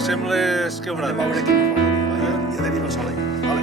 sembles quebrades. Anem a veure quin fa. Ja tenim el sol ahí. Vale.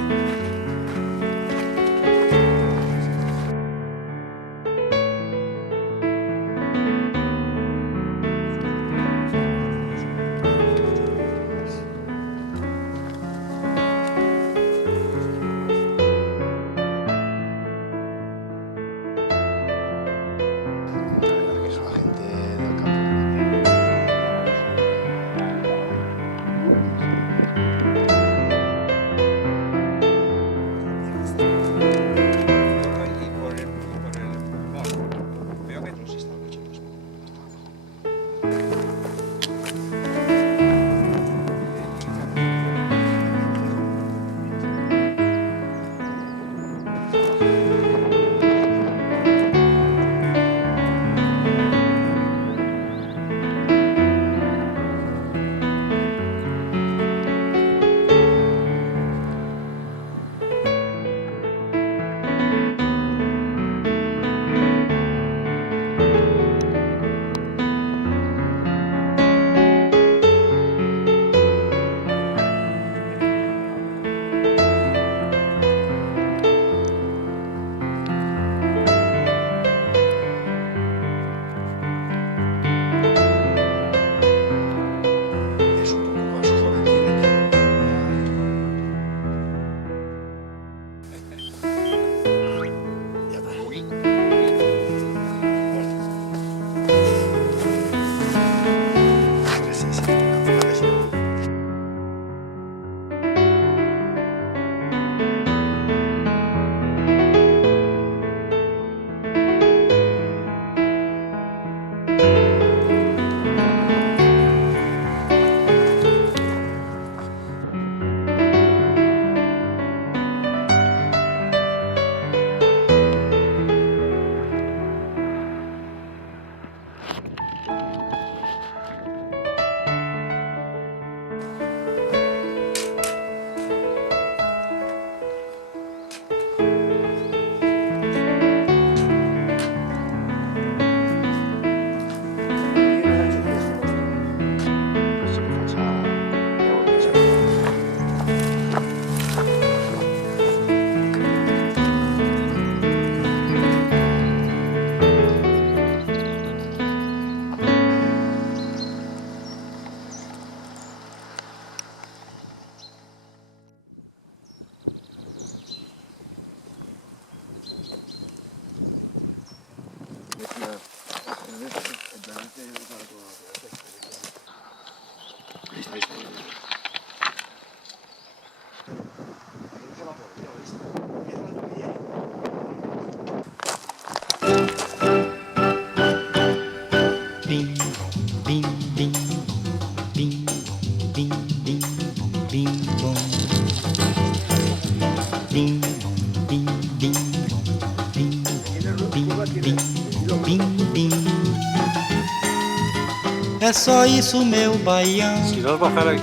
É só isso, meu baião,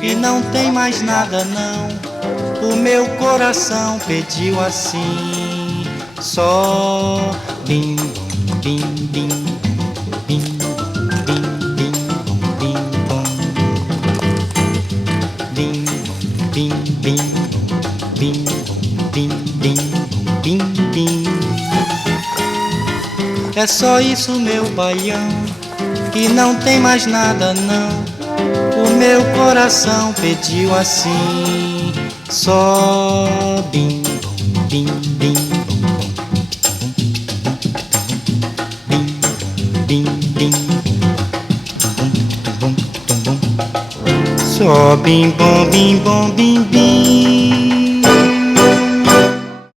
e não tem mais nada não. O meu coração pediu assim, só bim bim bim bim bim bim bim bom, bim bim bim bim bim bim bim bim. É só isso, meu baião, e não tem mais nada não. O meu coração pediu assim, só bim bim bim bim bim, só bim bom bim bom bim bim.